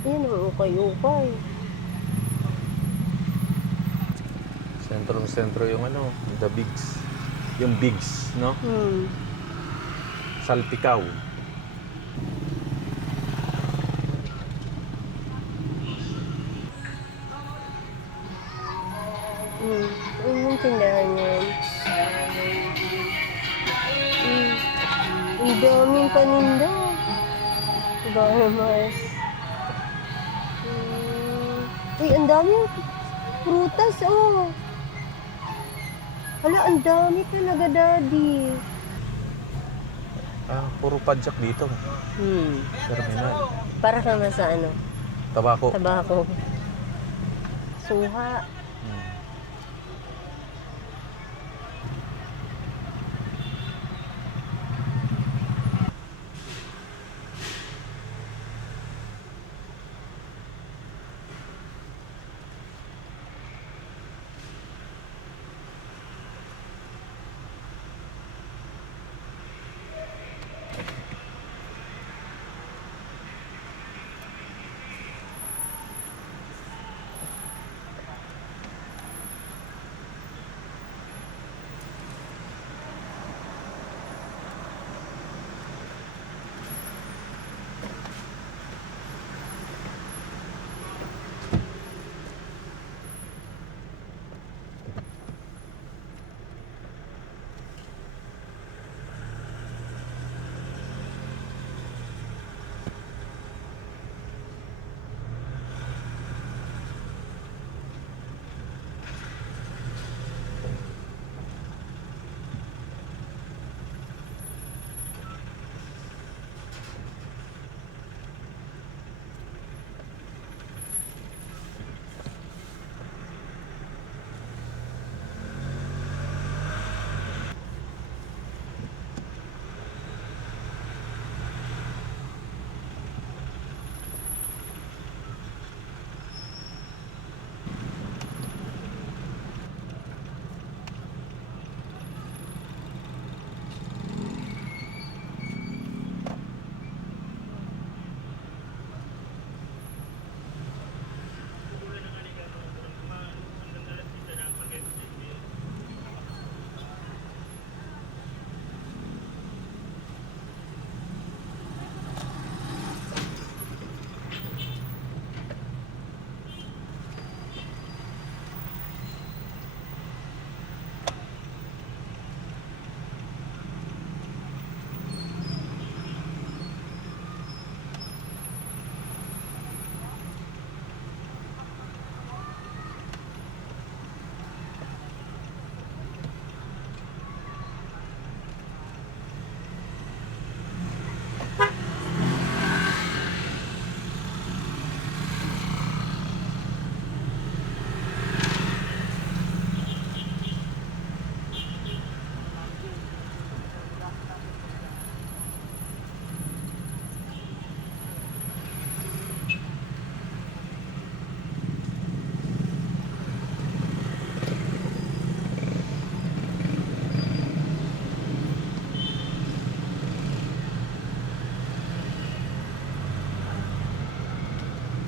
Yan ang ukay-ukay. Sentro yung ano, the bigs. Yung bigs, no? Salpikaw. Ano yung tindahan niyan? Ang daming paninda. Farmers. Uy, ang daming prutas, oh. Hala, ang dami talaga, Daddy. Ah, puro padjak dito. Terminal. Para ka na sa ano? Tabako. Tabako. Suha.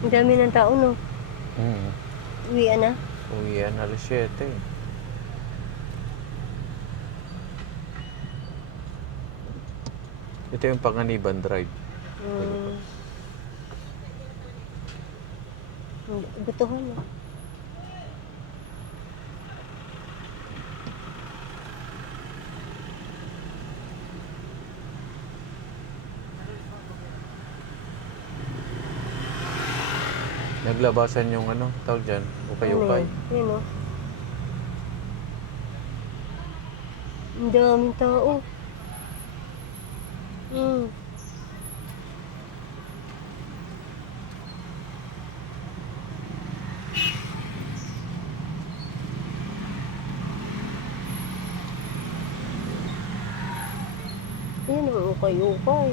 Ang dami ng tao, no? Uwian na? Uwian, alas 7. Ito yung Panganiban Drive. Gutuhan, no? Naglabasan yung ano, tawag dyan, ukay-ukay. Yan, no? Ang daming tao. Yan ang ukay-ukay.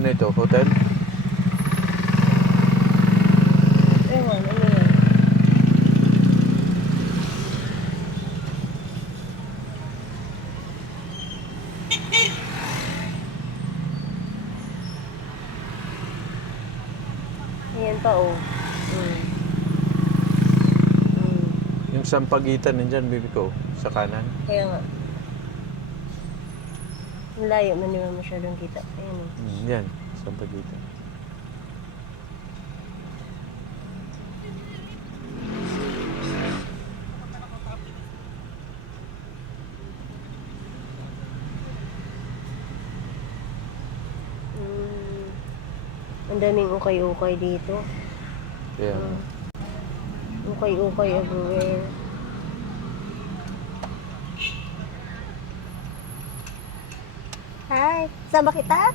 Ano ito, hotel? Ewan, ano yan? pa, oh. Mm. Mm. Yung sampagitan nandyan, baby ko, sa kanan. Kaya nga. Ang layo man naman masyadong kita. Ayan, oh. Yan, sampagitan. Ang daming ukay-ukay dito. Kaya, Ukay-ukay everywhere. Hi! Sama kita?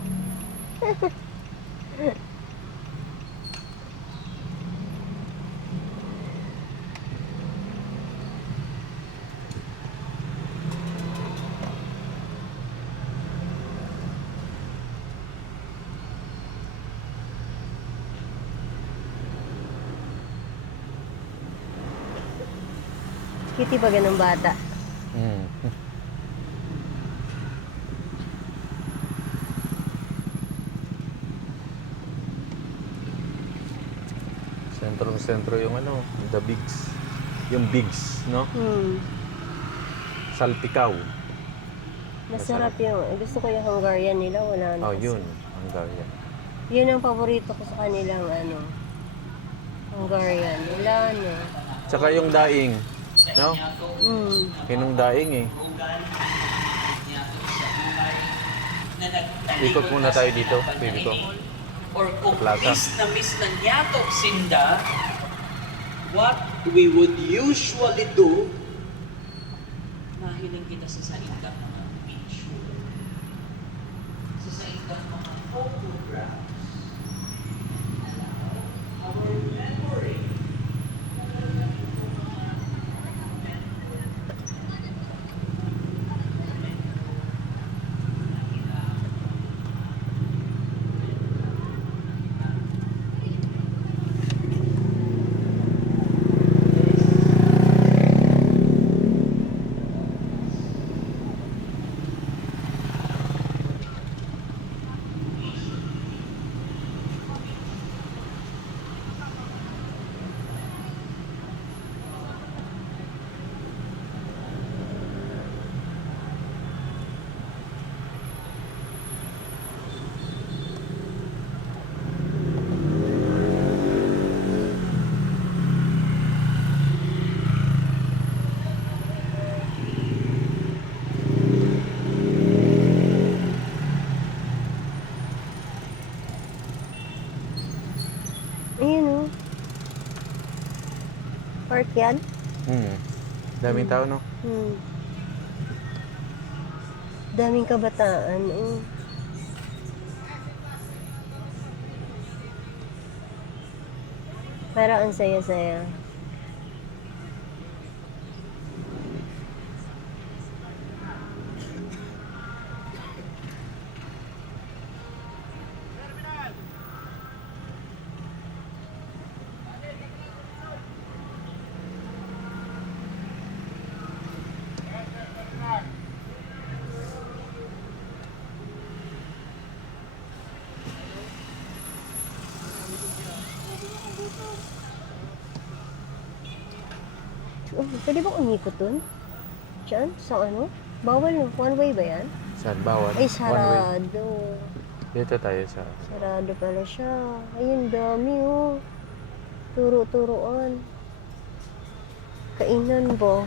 Kitty ba ganun bata? mm. Sentro yung ano, the bigs. Yung bigs, no? Salpikaw. Masarap yung, gusto ko yung Hungarian nila, wala na Oh, kasi. yun. Hungarian. Yun ang paborito ko sa kanilang ano, Hungarian. Wala na. Tsaka yung daing, no? Yung daing eh. Ikot muna tayo dito, baby ko. Or kung Plaza. miss na niyatok sinda, what we would usually do, mahiling kita sa saindang mga picture, sa saindang mga photographs, our memory. Ayun oh. Park yan? Daming tao, no? Daming kabataan. Oh. Parang ang saya-saya. Oh, pwede ba umikot dun? Diyan? Sa ano? Bawal no? One way ba yan? Saan? Bawal? Ay, One way. sarado. Dito tayo sa... Sarado pala siya. Ayun, dami oh. Turo-turoan. Kainan ba?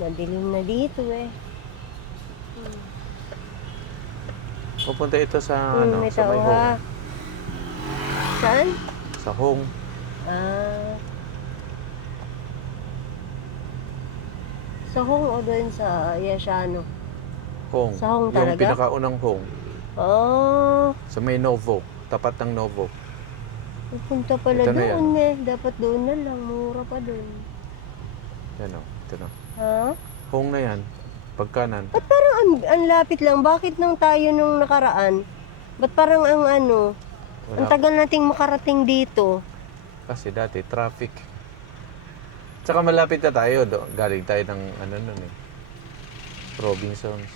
Madilim na dito eh. Pupunta ito sa, ano, May sa may tao home. ha. Saan? Sa home. Ah. Sa Hong o doon sa Yashano? Home. Sa home Yung talaga? pinakaunang home. Oh. Sa may Novo. Tapat ng Novo. Pupunta pala Ito na doon eh. Dapat doon na lang. Mura pa doon. Yan o. Ito na. Ha? Home na yan. Pagkanan. Ba't parang ang lapit lang? Bakit nung tayo nung nakaraan? Ba't parang ang ano? Ang Wala. tagal nating makarating dito. Kasi dati, traffic. Tsaka malapit na tayo. Galing tayo ng ano nun eh. Robinsons.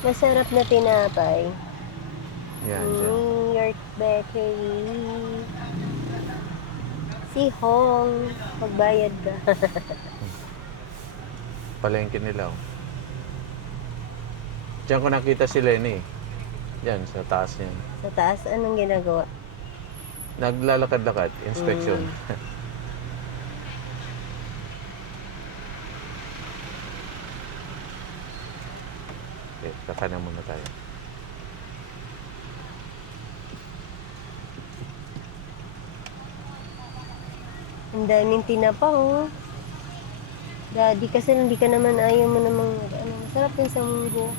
Masarap na tinapay. Yan, dyan. New York Bakery. Si Hong. Magbayad ka. Palengke nila. Oh. Diyan ko nakita si Lenny. Diyan, sa taas niyan. Sa taas, anong ginagawa? Naglalakad-lakad, inspection. Okay, kakanan muna tayo. Ang daming tinapa, oh. Daddy, kasi hindi ka naman ayaw mo namang, ano, masarap yung sa munggo.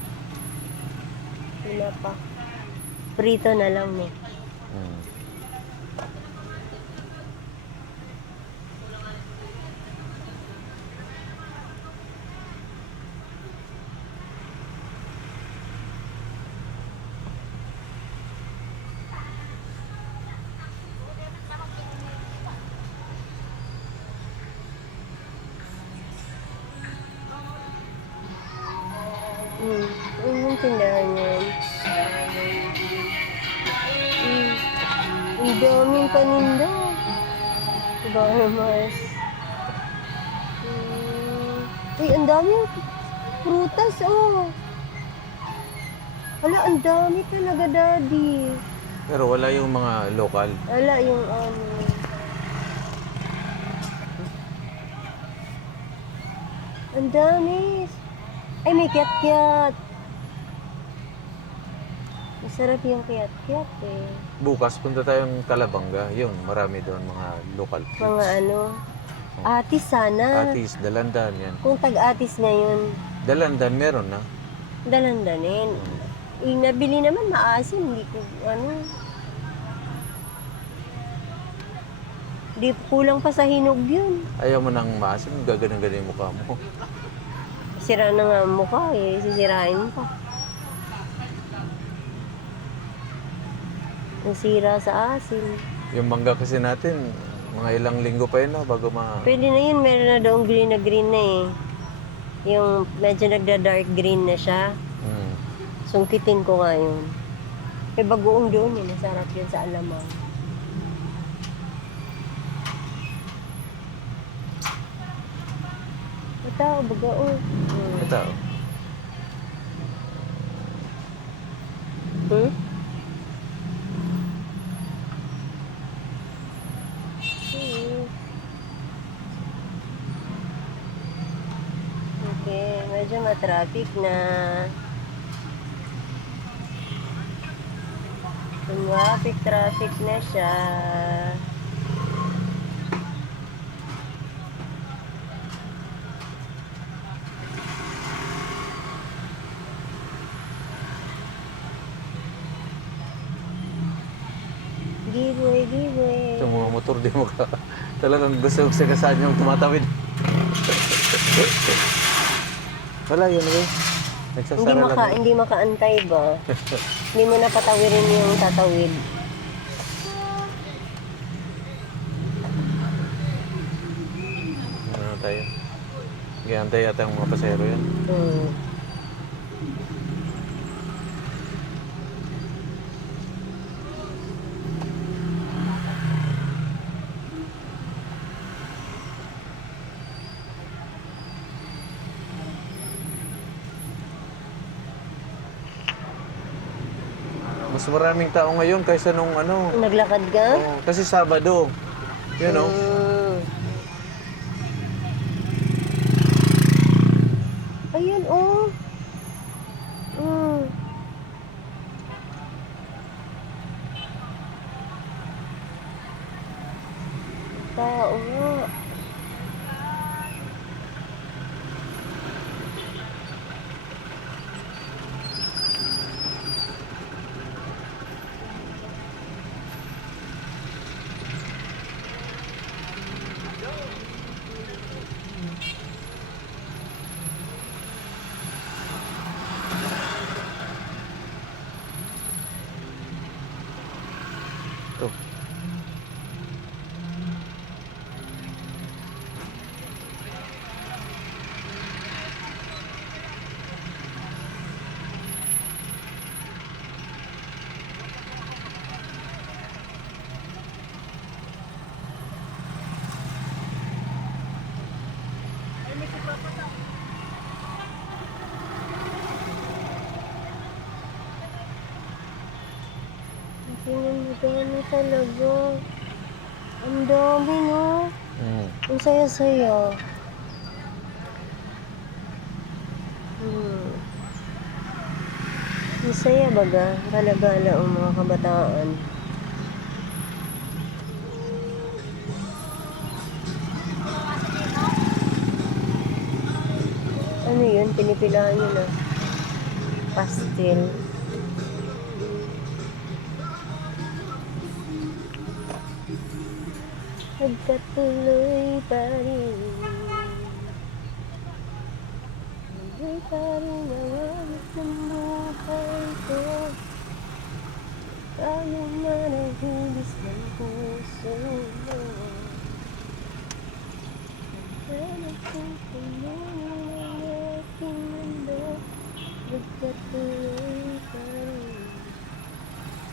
Tinapa. Prito na lang, eh. Mm. Yung tindahan yan. Ang daming paninda. Farmers. Uy, ang daming prutas, oh. Wala, ang dami talaga, Daddy. Pero wala yung mga local. Wala yung ano. Ang dami. Ay, may kiat-kiat. Masarap yung kiat-kiat, eh. Bukas punta tayong Calabanga. Yun, marami doon mga local Mga foods. ano. Atis sana. Atis, dalandan yan. Kung tag-atis ngayon, Dalandan meron na. dalandanin. Nabili naman maasim, hindi ko, ano. Di kulang pa sa hinog yun. Ayaw mo nang maasim, gaganon-ganon yung mukha mo. Sira na nga ang mukha eh, sisirain pa. Ang sira sa asin. Yung mangga kasi natin, mga ilang linggo pa yun no, bago Pwede na yun, meron na daw green na eh. Yung medyo nagda-dark green na siya. Mm. Sungkitin ko nga yun. May bagoong doon eh, masarap yun sa alamang. Ito, bagoong. Ito. Hmm? Okay, medyo matraffic na. Traffic na siya. Giveaway. Itong mga motor, di mo ka. Talagang gusto sa kasaan yung tumatawid. Wala yun, eh. Nagsasara lang. Hindi makaantay ba? Hindi mo na patawirin yung tatawid. Ano tayo? Gantay yata yung mga pasero yan. Mas maraming tao ngayon kaysa nung ano. Naglakad ka? Oh, kasi Sabado. You know? Ayun, oh. Tao nga. Tingnan mo, dami talaga. Ang dami, no? Ang saya-saya. Ang saya baga. Gala-gala ang mga kabataan. Ano yun? Pinipilahan nyo na. Pastel. Nagpatuloy pa rin. Tuloy pa rin ang anak ng buhay ko. Tayo man ang hubis ng puso mo. Hanap kong pumunin ang aking mundo. Nagpatuloy pa rin.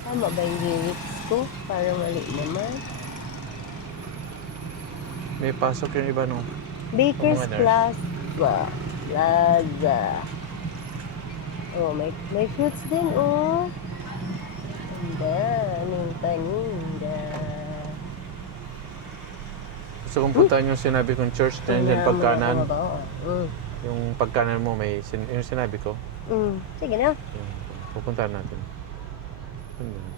Tama ba yung lyrics ko? Parang mali naman. May pasok yung iba, no? Baker's Mga nurse. Plaza. Plaza. Oh, may fruits din, oh. Ang daming paninda. Gusto kong puntahan yung sinabi kong church na yun, pagkanan. Yung pagkanan mo, yung sinabi ko. Sige na. Yung pupuntahan natin. Ano yun?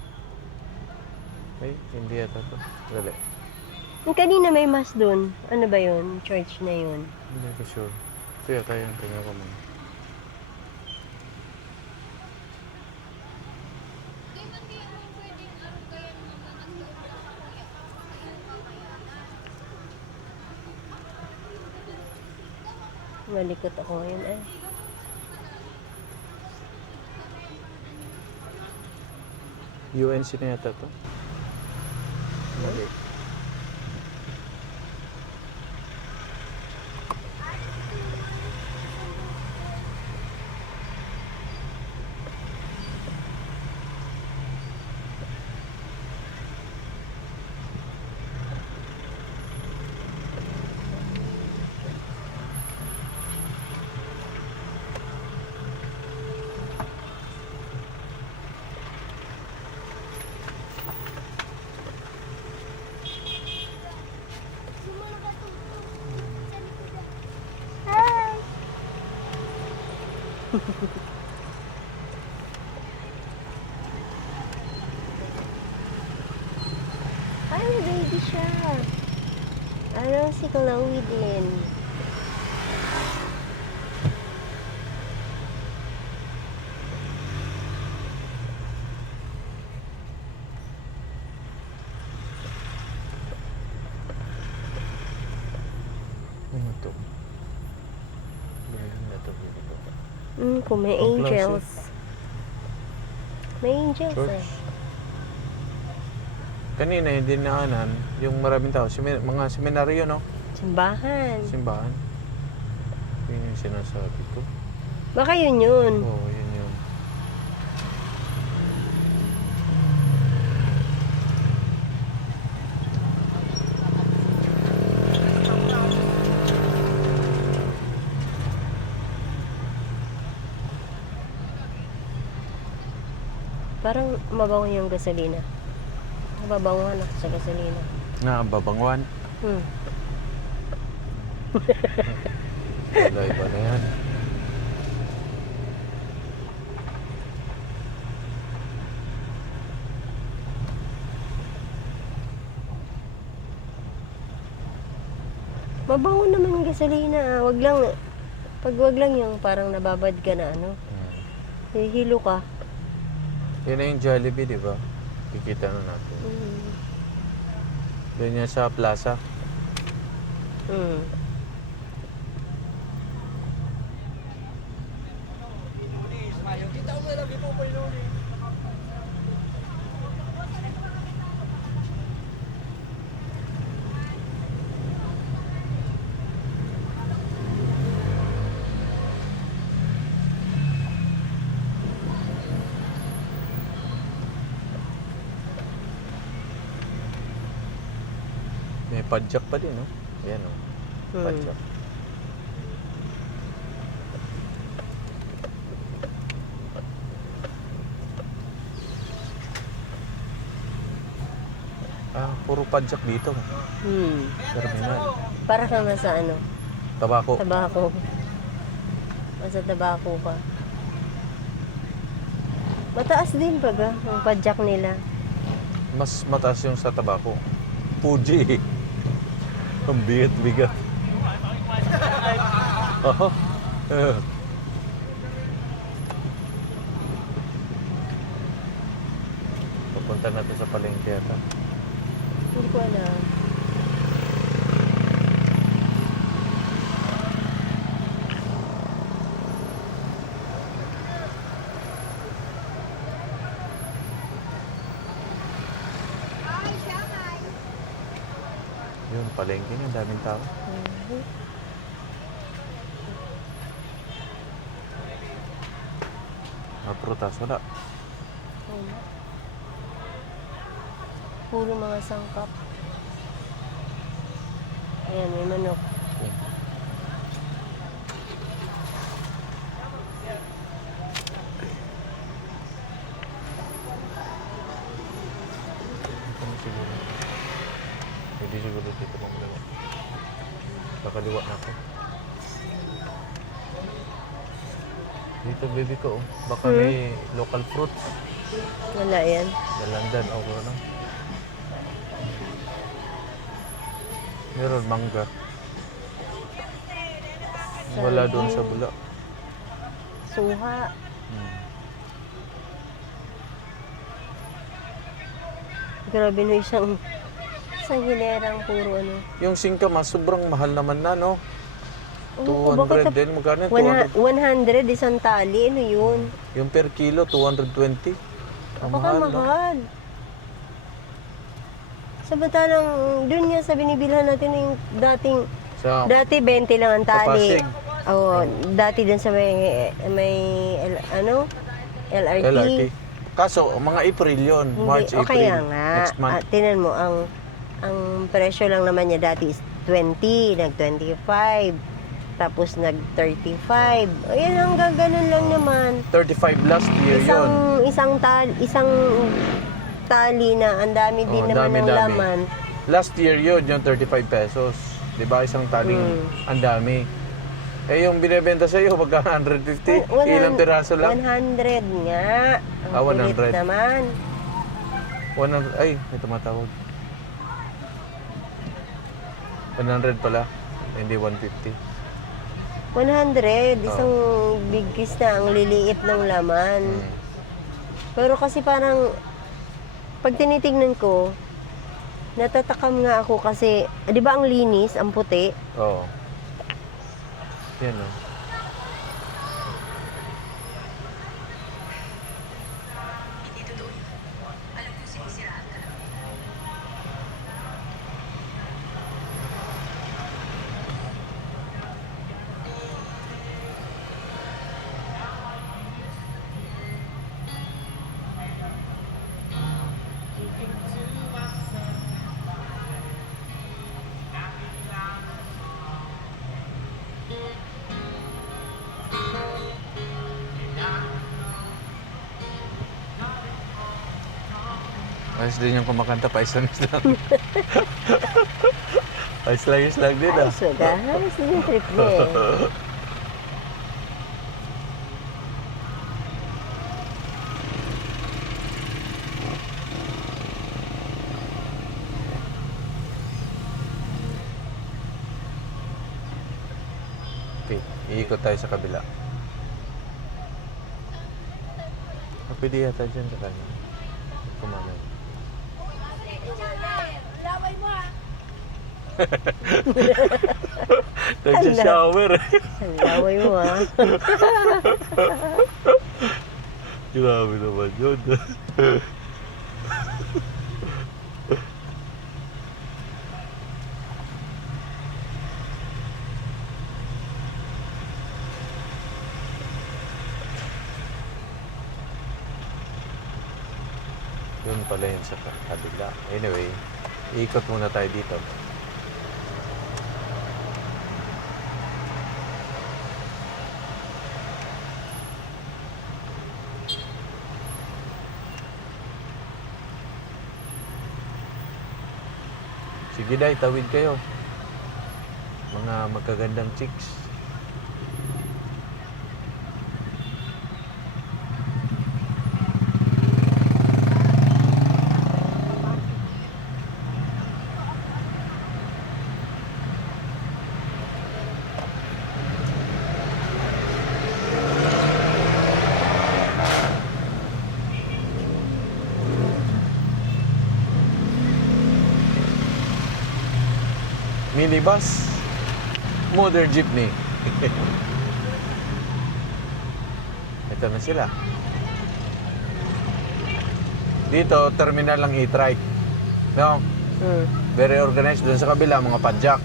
Ay, hindi yata to. Dali. Yung kanina may mas dun. Ano ba yun? Church na yun. Hindi ko sure. Ito yata yun. Tingnan ko muna. Malikot ako ngayon, eh. UNC na yata to. Mali. Ay, may baby siya. Ano, si Chloe din. Ano to? Ganyan na to. Kung may Ang angels. May angels, Church. eh. Kanina, hindi naanan. Yung maraming tao. Mga seminaryo, no? Simbahan. Simbahan. Yun yung sinasabi ko. Baka yun yun. Oo, yun yun. Parang mabango yung gasolina. Nababanguhan ako sa gasolina. Babangwan. Wala iba na yan. Mabango naman yung gasolina. Wag lang yung parang nababad ka na ano. Hihilo ka. Yun na yung Jollibee, di ba? Kikita na natin. Doon yan sa plaza. May padjak pa din, no? Ayan, no? Padjak. puro padjak dito. Terminal. Para kang nasa ano, Tabako. tabako. Nasa tabako ka. Mataas din baga, yung padjak nila. Mas mataas yung sa tabako. Fuji. Ang bigat-bigat. Oo. Pupunta natin sa palengke ata. Hindi ko alam. Yun, palengke nga, daming tao. Mhm. Mga prutas, wala. Wala. Puro mga sangkap. Ayan, may manok. Ano siguro? Hindi siguro dito magdala. Kakaliwa na ako. Dito baby ko, oh. Baka may local fruits. Wala yan. Dalandan, o ano. Meron mangga. Wala doon sa bula. Suha. Grabe no, isang hilerang puro ano. Yung singkamas, sobrang mahal naman na, no? Oo, 200 din. Magkano yun? 100 isang tali. Ano yun? Yung per kilo, 220. Ang Baka mahal, no? mahal. Samantalang, dun nga sa binibilhan natin yung Sa dati 20 lang ang tali. Pasig. Oo, dati dun sa LRT. LRT. Kaso, mga April yun. Hindi, March, o April. kaya nga. Next month. Tinan mo, ang presyo lang naman niya dati is 20, nag-25, tapos nag-35. Ayan, hanggang ganun lang naman. 35 last year yun. Isang tali na ang dami din Oh, naman ng dami-dami. laman. Last year yun, yung 35 pesos. Di ba? Isang taling ang dami. Eh, yung binibenta sa iyo, magka 150? Ilang piraso lang? 100 nga. Ang 100. kulit naman. 100, ay, may tumatawag. 100 pala, hindi 150. 100, isang big kiss na, ang liliit ng laman. Pero kasi parang, pag tinitignan ko, natatakam nga ako kasi, di ba ang linis, ang puti? Oo. Yan, oh. Ayos din yung kumakanta, paisang-islang. Ayos lang din, ah. Ayos na, ayos na yung trip niya eh. Okay, iikot tayo sa kabila. Pwede yata dyan sa kanya. Kumamay. Laway mo ha. Nag-shower. Ang laway mo ah. Grabe naman yun. Yun pala yun sa kabila. Anyway, ikot muna tayo dito. Sige day, tawid kayo. Mga magagandang chicks. Minibus, modern jeepney. Ito na sila. Dito, terminal ng e-trike. No? Very organized. Doon sa kabila, mga padjak.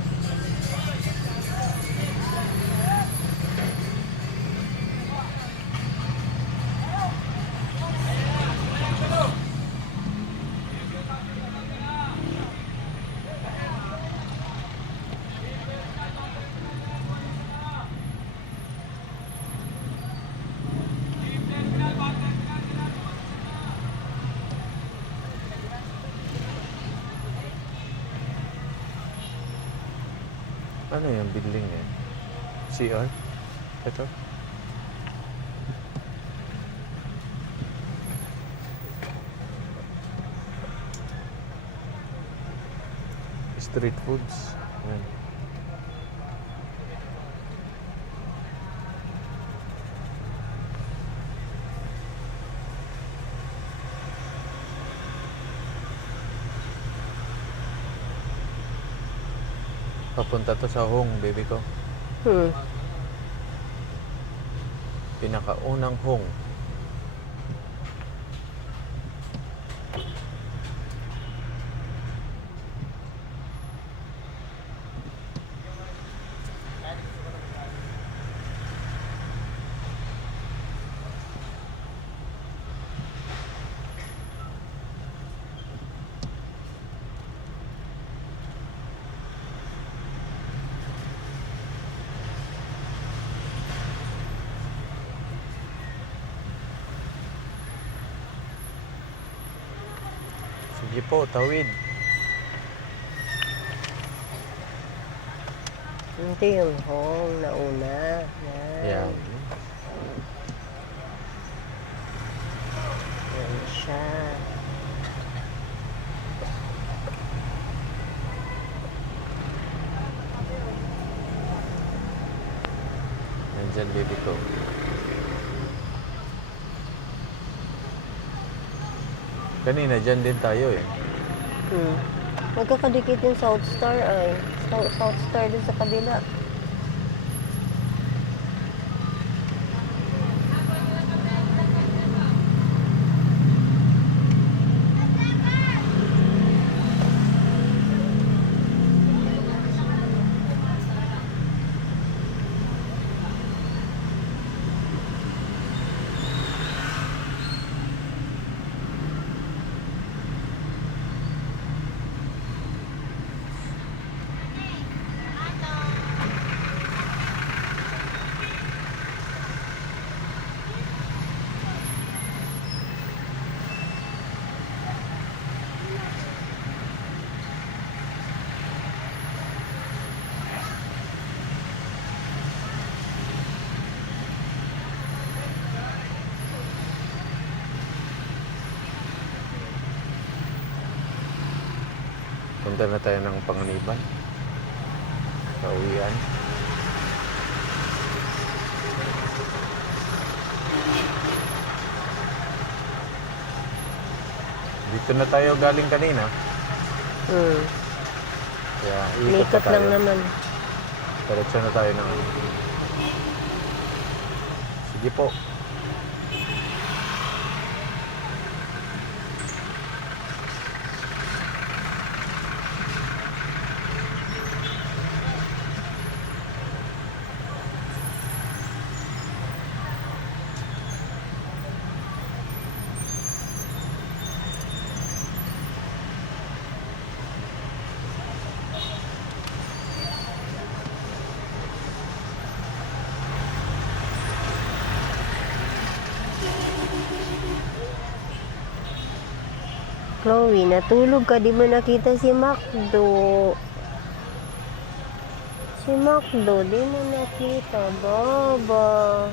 Ano yung building niya? CR? Ito? Street foods. Ayan. Papunta to sa Hong, baby ko. Pinakaunang Hong. Sige po, tawid. Ito yung Hong na una. Yan. Yan siya. Nandyan, baby ko. Kanina, dyan din tayo eh. Magkakadikit yung South Star ay. South Star din sa kabila. Punta na tayo ng Panganiban. Sa uwian. Dito na tayo galing kanina. Kaya ikot Likot na tayo. lang naman. Diretso na tayo ng ano. Sige po. Chloe, natulog ka. Di mo nakita si Macdo. Si Macdo, di mo nakita. Baba.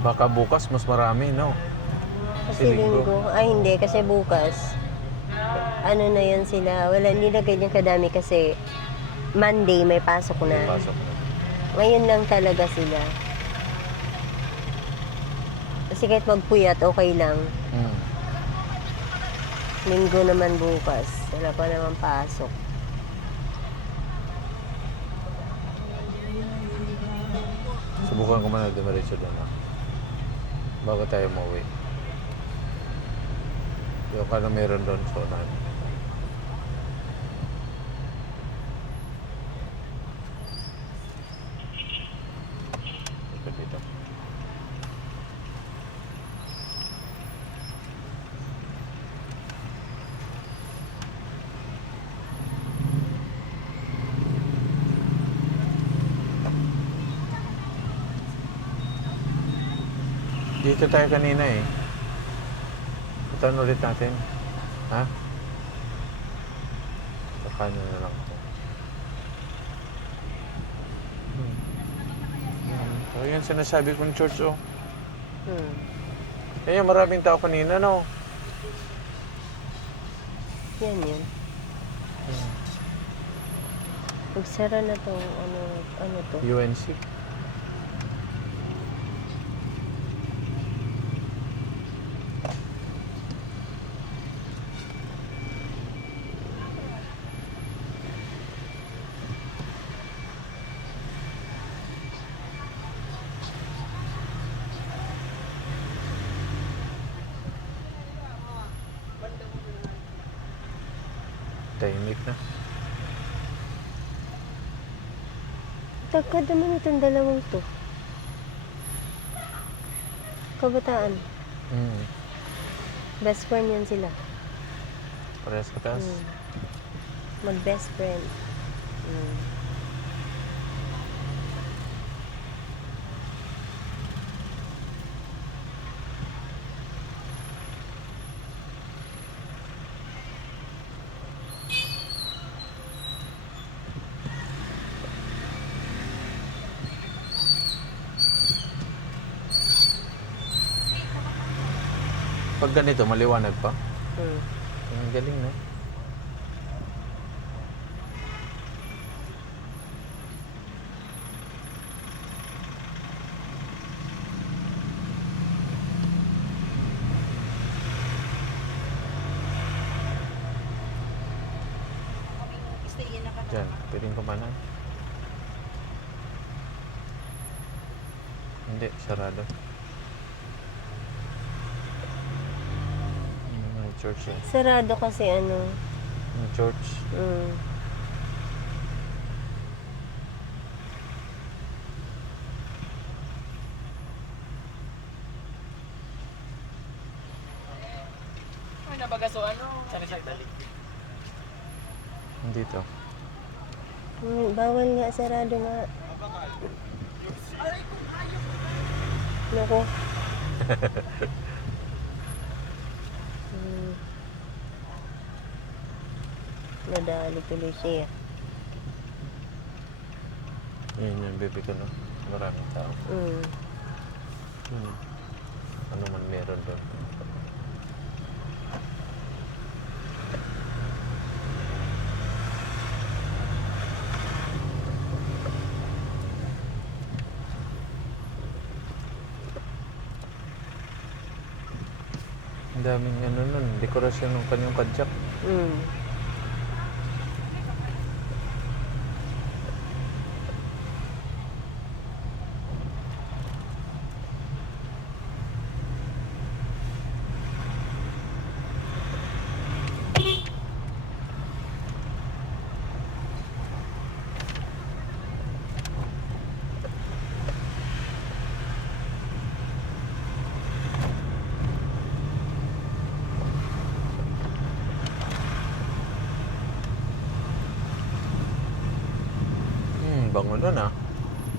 Baka bukas mas marami, no? Kasi Linggo. linggo. Ay, hindi. Kasi bukas. Ano na yan sila. Wala, hindi na ganyan kadami kasi Monday may pasok na. Pasok na. Ngayon lang talaga sila. Kasi kahit magpuyat, okay lang. Hmm. Linggo naman bukas. Wala pa naman pasok. Subukan ko man na dumiretso doon, ha? Bago tayo mauwi. Yung ka na meron doon, so na. Ito dito. Dito tayo kanina eh. Puntahan ulit natin. Ha? Sa kanan na lang ito. So, yan sinasabi kong church, oh. Hmm. Yan, maraming tao kanina, no? Yan yun. Magsara na to. Ano to? UNC. Tahimik na. Tagkad naman itong dalawang to. Kabataan. Hmm. Best friend yan sila. Parehas ka taas. Mag-best friend. Pag ganito, maliwanag pa. Hmm. Ang galing, no? Diyan, pwedeng kumanan. Hindi, sarado. May church yan. Sarado kasi ano. May church. Ay, nabagaso ano? Sari-sari. Dito. Bawal nga, sarado nga. Naku. Nadali tuloy siya. Yan yung baby ko, no? Maraming tao. Ano man meron doon. Ang daming ano nun, dekorasyon ng kanyang kadyak. Bango nun ah.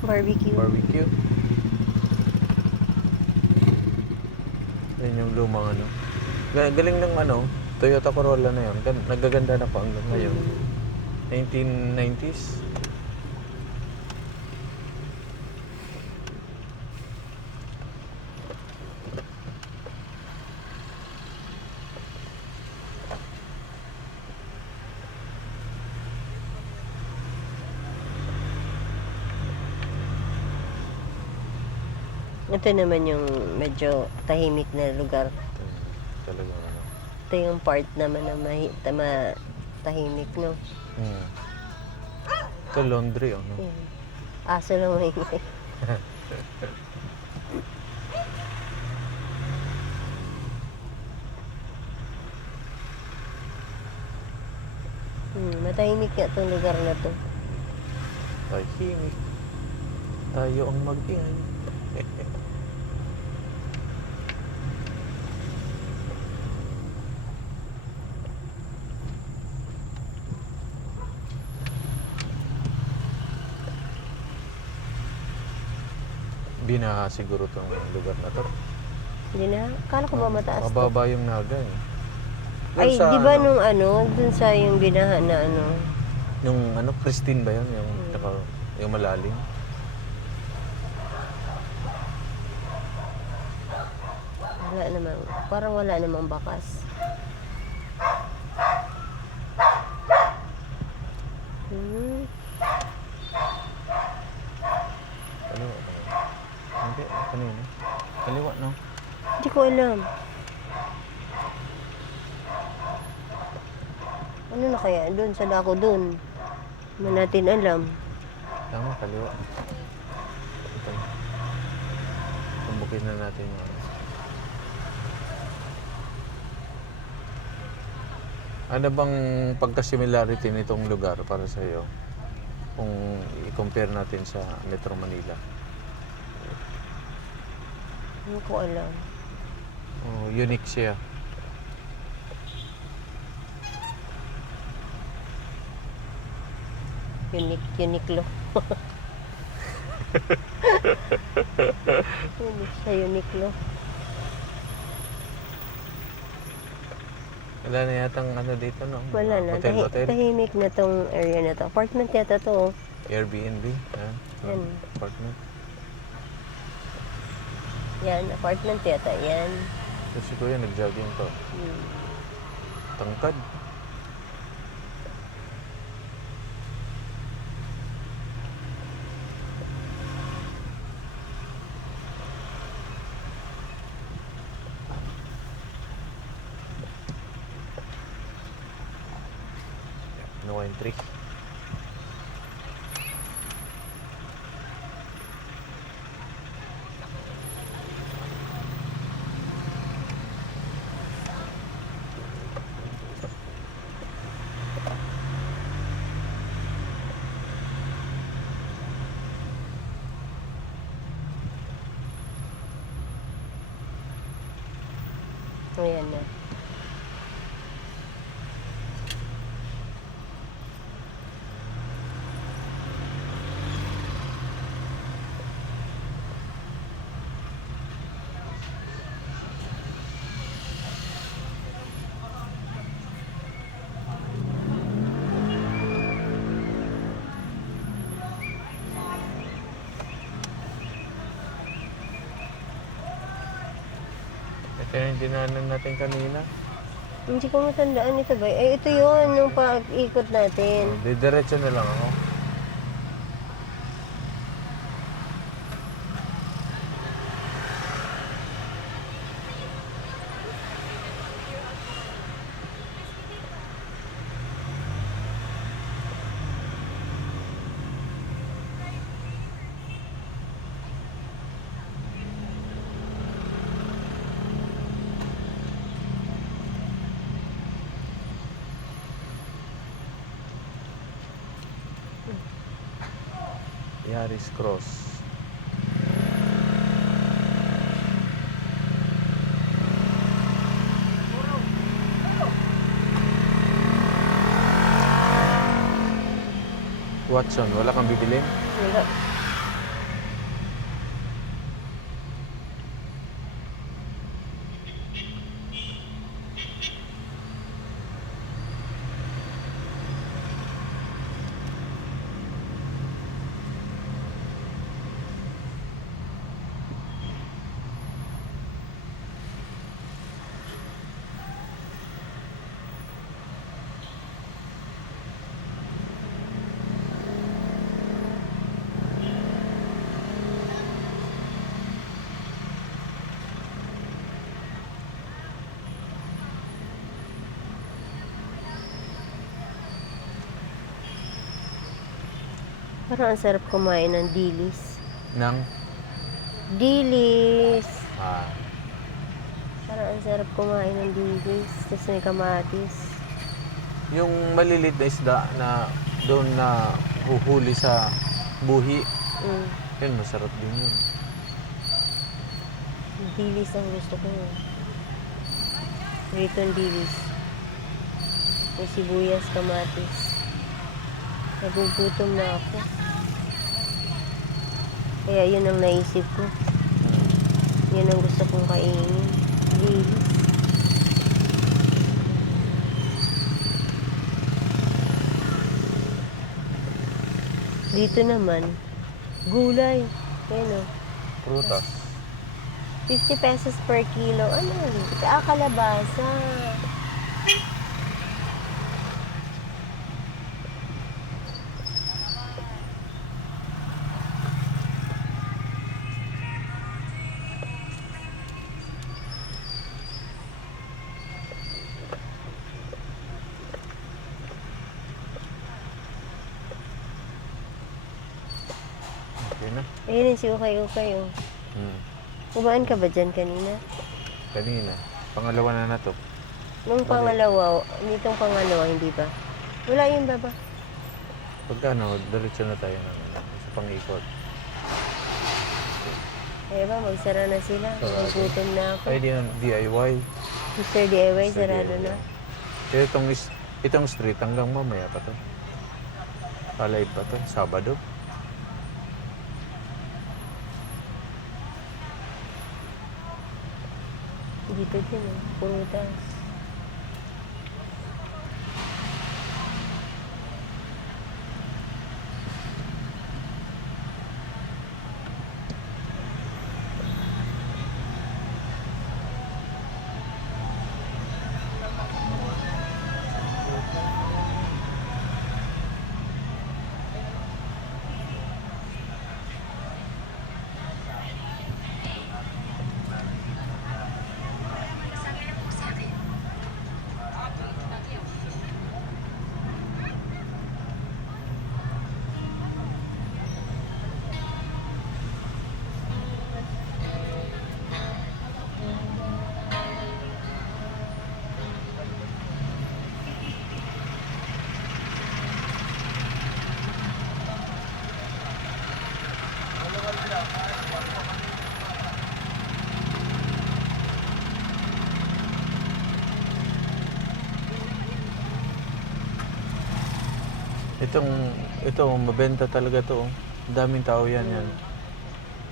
Barbecue. Barbecue. Yan yung lumang ano. Galing ng ano, Toyota Corolla na yun. Nagaganda na pa hanggang ngayon. 1990s. Ito naman yung medyo tahimik na lugar. Talaga ano. Ito yung part naman na tahimik, no? Hmm. Ito laundry ano. Yan. Aso lang may matahimik nga itong lugar na to. Tahimik. Tayo ang mag-ingay. Binaha siguro tong lugar na to. Hindi na, kala ko ba mataas to? Mababa yung naga eh. Doon Ay, sa di ba ano, dun sa yung binaha na ano, yung ano, pristine ba yun? Yung malalim? wala namang, parang wala namang bakas. Kaliwa ba yun? Hindi, kanina. Kaliwa, no? Hindi ko alam. Ano na kaya doon sa dako doon? Hindi natin alam. Tama, kaliwa. Ito. Tumbukin na natin yung ano. Ano bang pagka-similarity nitong lugar para sa iyo? Kung i-compare natin sa Metro Manila. Hindi ko alam. Oh, unique siya. Uniqlo. Unique sa Uniqlo. Wala na yatang ano dito, no? Wala na. Hotel. Tahimik na tong area na to. Apartment yata to. Airbnb. Yan. Apartment. Yan, apartment yata. Yan. Kasi kuya, nag-jogging to. Tangkad. No entry. Ayan na. Ito yung dinanan natin kanina. Hindi ko matandaan ito ba? Ay, ito yun, yung pag-ikot natin. Didiretso na lang ako. Yaris Cross. Watson, wala kang bibilin? Wala. Parang ang sarap kumain ng dilis. Nang? Dilis! Ah, Parang ang sarap kumain ng dilis. Tapos may kamatis. yung malilit na isda na doon na huhuli sa buhi, Mm. yun, masarap din yun. Dilis ang gusto ko. Pritong dilis. May sibuyas, kamatis. Nagugutom na ako. Kaya yun ang naisip ko. Yun ang gusto kong kainin. Dilis. Dito naman, gulay. Ayan o. Prutas. 50 pesos per kilo. Ano yun? Kalabasa. Okay na. Ayun si Ukay-Ukay oh. Kumain ka ba dyan kanina? Kanina. Pangalawa na to. Nung pangalawa, nitong pangalawa, hindi ba? Wala yung baba. Pagkano, diretso na tayo ng sa pang-ikot. Eh ba, magsara na sila. Nagutom na ako. Ay, di yan, DIY. Mr. DIY, Mr. sarado DIY. na. Kaya itong street hanggang mamaya pa to. Palay pa to, Sabado. Dito din oh, prutas. Ito, mabenta talaga to. Ang daming tao yan.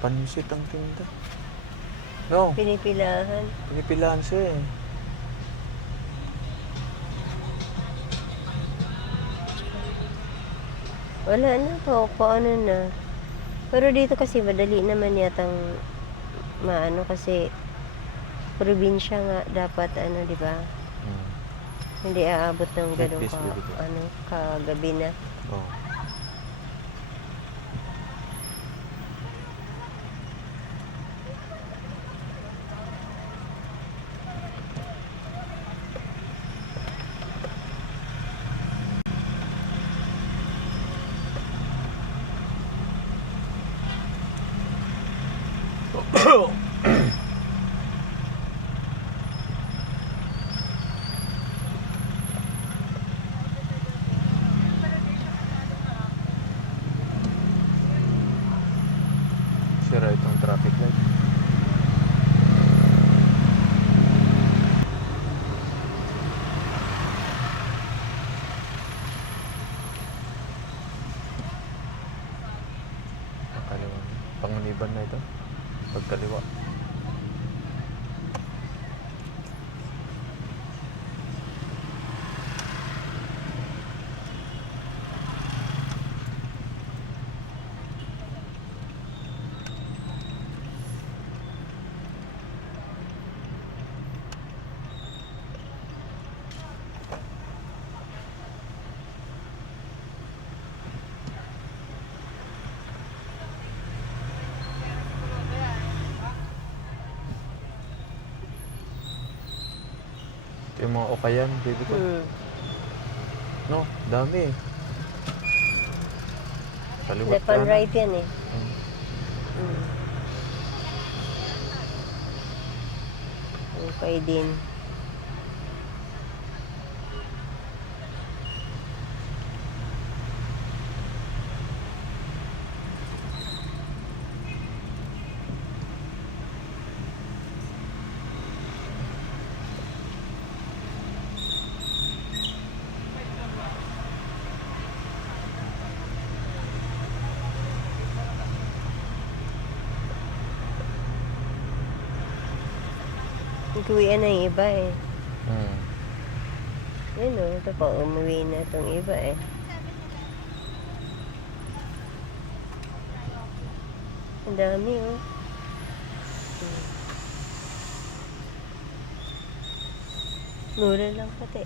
Pansit ang tinda. No, Pinipilahan. pinipilahan siya eh. Wala na po, paano na. Pero dito kasi madali naman yatang maano kasi probinsya nga dapat ano, di ba? Hmm. Hindi aabot ng ganun Please, ka, please. ano, kagabi na. Oh. Sira itong traffic light. laban na ito. Pagkaliwa. Ito yung mga okayan, baby ko. No, dami. Kaliwat Left and kanan. right yan eh. Hmm. Mm. Okay din. Nag-uwian na yung iba eh. Hmm. Yun o, ito pa, umuwi na itong iba eh. Ang dami oh. Mura lang pati.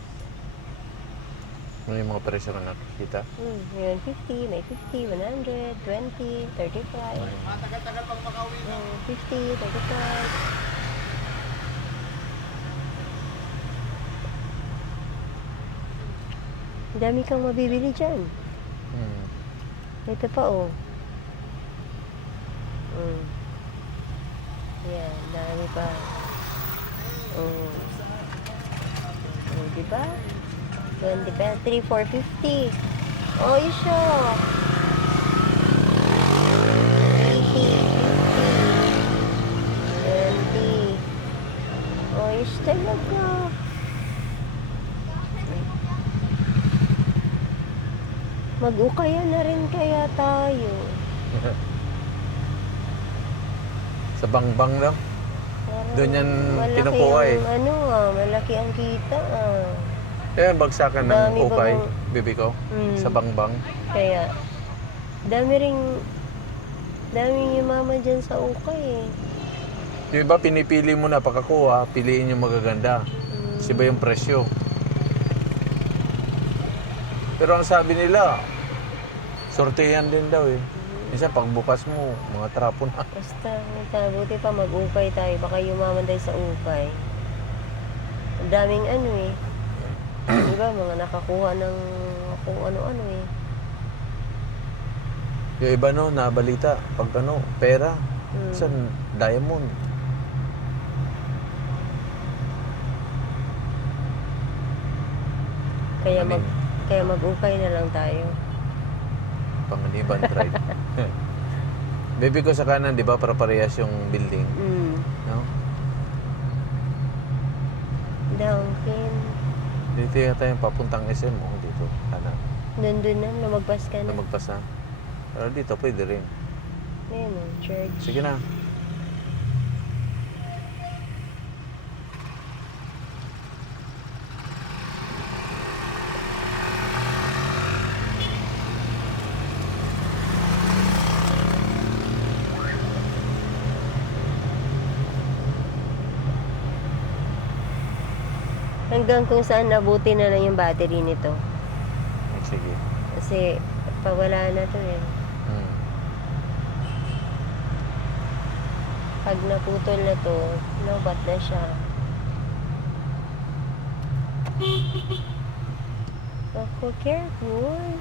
Ano yung mga presyo na nakikita? Ngayon 50, may 50, 100, 20, 35. Matagal-tagal pang makauwi na. 50, 35. Ang dami kang mabibili dyan. Hmm. Ito pa oh. Yan, dami pa. Oh. Oh, diba? 20 pa, 3, 450. Oh, yun siya. 80, 50, 20. Oh, yun siya talaga. Mag-ukaya na rin kaya tayo. Sa bangbang lang. Parang Doon yan malaki kinukuha ang, eh. Ano malaki ang kita Eh, bagsakan ng Dami ukay, bagang- baby ko. Sa bangbang. Kaya, daming yumaman dyan sa ukay eh. Yung iba, pinipili mo na pagkakuha, piliin yung magaganda. Kasi ba yung presyo? Pero ang sabi nila, sortehan din daw eh. Minsan pagbukas mo, mga trapo na. Basta, buti pa mag-ukay tayo. Baka yumaman tayo sa ukay. Ang daming ano eh. Diba, mga nakakuha ng kung ano-ano eh. Yung iba no, nabalita, pag ano, pera. Minsan, diamond. Kaya Ano kaya mag-ukay na lang tayo. Panganiban drive. Baby ko sa kanan, di ba, para parehas yung building. No? Dunkin. Dito yata yung papuntang SM mo, dito, kanan. Nandun na, lumagpas ka Na na. magpasa. Pero dito, pwede rin. Ayun o, church. Sige na. Hanggang kung saan nabuti na lang yung battery nito. Sige. Kasi pawala na to eh. Hmm. Pag naputol na to, lobat na siya. Ako, careful.